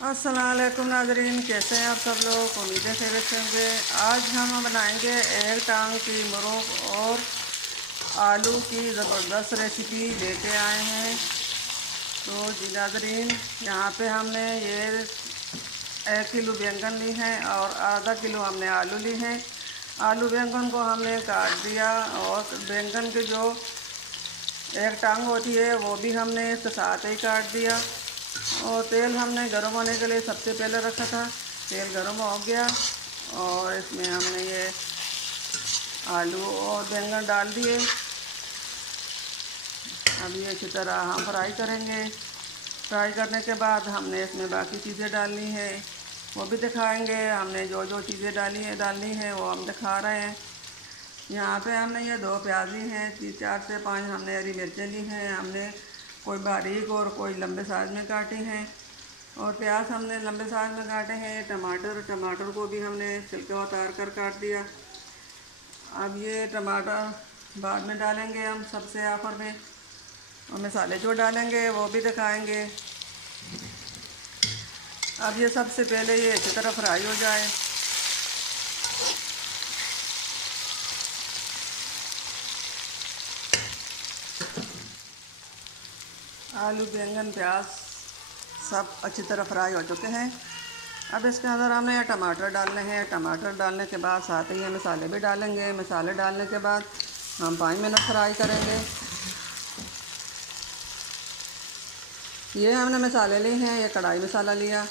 अस्सलाम वालेकुम नाज़रीन, कैसे हैं आप सब लोग। उम्मीदें खैरियत से होंगे। आज हम बनाएंगे एक टांग की मुर्ग और आलू की ज़बरदस्त रेसिपी लेके आए हैं। तो जी नाज़रीन, यहाँ पे हमने ये 1 किलो बैंगन ली हैं और आधा किलो हमने आलू ली हैं। आलू बैंगन को हमने काट दिया और बैंगन की जो एक टांग होती है वो भी हमने इसके साथ ही काट दिया। और तेल हमने गर्म होने के लिए सबसे पहले रखा था। तेल गर्म हो गया और इसमें हमने ये आलू और बैंगन डाल दिए। अब ये अच्छी तरह हम फ्राई करेंगे। फ्राई करने के बाद हमने इसमें बाकी चीज़ें डालनी है, वो भी दिखाएंगे। हमने जो जो चीज़ें डालनी है वो हम दिखा रहे हैं। यहाँ पे हमने ये 2 प्याज ली हैं, 4 से 5 हमने हरी मिर्चें ली हैं। हमने कोई बारीक और कोई लंबे साइज़ में काटी हैं और प्याज हमने लंबे साइज़ में काटे हैं। टमाटर को भी हमने छिलके उतार कर काट दिया। अब ये टमाटर बाद में डालेंगे हम सबसे आखिर में, और मसाले जो डालेंगे वो भी दिखाएंगे। अब ये सबसे पहले ये अच्छी तरह फ्राई हो जाए। आलू बैंगन प्याज सब अच्छी तरह फ्राई हो चुके हैं। अब इसके अंदर हमने टमाटर डालने हैं। टमाटर डालने के बाद साथ ही मसाले भी डालेंगे। मसाले डालने के बाद हम 5 मिनट फ्राई करेंगे। ये हमने मसाले लिए हैं, ये कढ़ाई मसाला लिया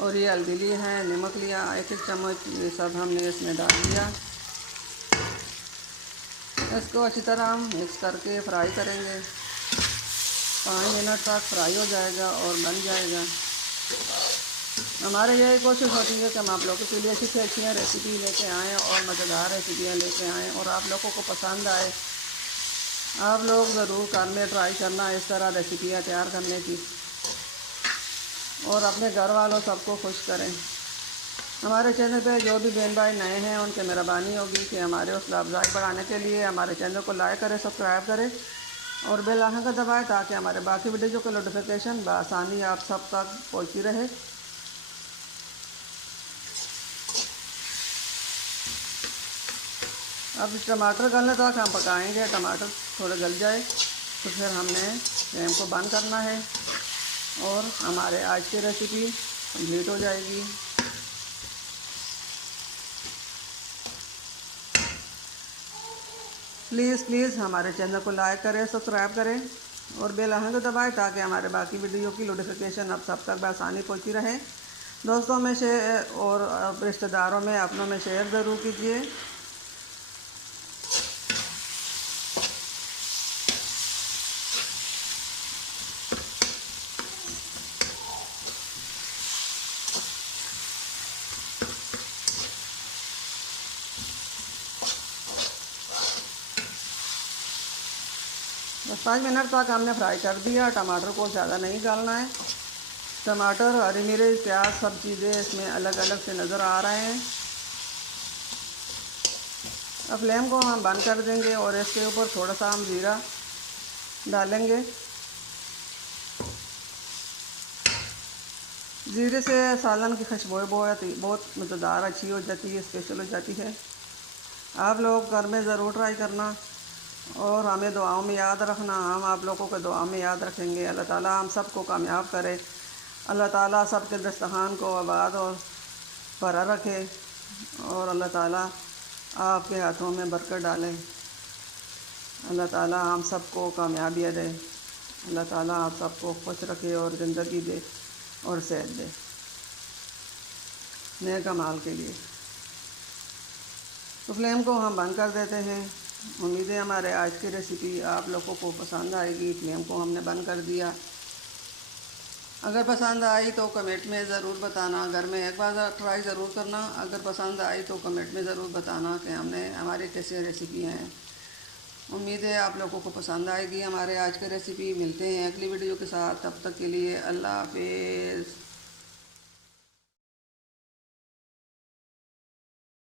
और ये हल्दी ली है, नमक लिया 1-1 चम्मच, ये सब हमने इसमें डाल दिया। इसको अच्छी तरह हम मिक्स करके फ्राई करेंगे। 5 मिनट तक फ्राई हो जाएगा और बन जाएगा। हमारे यही कोशिश होती है कि हम आप लोगों के लिए अच्छी अच्छी रेसिपी लेके आएँ और मज़ेदार रेसिपियाँ लेके आएँ और आप लोगों को पसंद आए। आप लोग ज़रूर घर में ट्राई करना इस तरह रेसिपियाँ तैयार करने की और अपने घर वालों सबको खुश करें। हमारे चैनल पे जो भी बहन भाई नए हैं उनकी मेहरबानी होगी कि हमारे हौसला अफजाई बढ़ाने के लिए हमारे चैनल को लाइक करें, सब्सक्राइब करें और बेल आइकन को दबाएं ताकि हमारे बाकी वीडियो की नोटिफिकेशन बआसानी आप सब तक पहुंचती रहे। अब टमाटर गलने तक हम पकाएंगे। टमाटर थोड़े गल जाए तो फिर हमने फ्लेम को बंद करना है और हमारे आज की रेसिपी कंप्लीट हो जाएगी। प्लीज़ हमारे चैनल को लाइक करें, सब्सक्राइब करें और बेल आइकन को दबाएं ताकि हमारे बाकी वीडियो की नोटिफिकेशन अब सब तक आसानी पहुंची रहे। दोस्तों में शेयर और रिश्तेदारों में अपनों में शेयर ज़रूर कीजिए। बस 5 मिनट तक हमने फ्राई कर दिया। टमाटर को ज़्यादा नहीं डालना है। टमाटर, हरी मिर्च, प्याज सब चीज़ें इसमें अलग अलग से नज़र आ रहे हैं। अब फ्लेम को हम बंद कर देंगे और इसके ऊपर थोड़ा सा हम ज़ीरा डालेंगे। ज़ीरे से सालन की खुशबू बहुत मज़ेदार अच्छी हो जाती है, स्पेशल हो जाती है। आप लोग घर में ज़रूर ट्राई करना और हमें दुआओं में याद रखना। हम आप लोगों को दुआ में याद रखेंगे। अल्लाह ताला हम सबको कामयाब करे। अल्लाह ताला सबके दस्तरखान को आबाद और भरा रखे और अल्लाह ताला आपके हाथों में बरकत डाले। अल्लाह ताला हम सबको कामयाबी दे। अल्लाह ताला आप सबको खुश रखे और ज़िंदगी दे और सेहत दे नेक अमाल के लिए। तो फ्लेम को हम बंद कर देते हैं। उम्मीद है हमारे आज की रेसिपी आप लोगों को पसंद आएगी। फ्लेम को हमने बंद कर दिया। अगर पसंद आई तो कमेंट में ज़रूर बताना। घर में एक बार ट्राई ज़रूर करना। अगर पसंद आई तो कमेंट में ज़रूर बताना कि हमारी कैसी रेसिपी हैं। उम्मीद है आप लोगों को पसंद आएगी हमारे आज की रेसिपी। मिलते हैं अगली वीडियो के साथ, तब तक के लिए अल्लाह हाफिज़।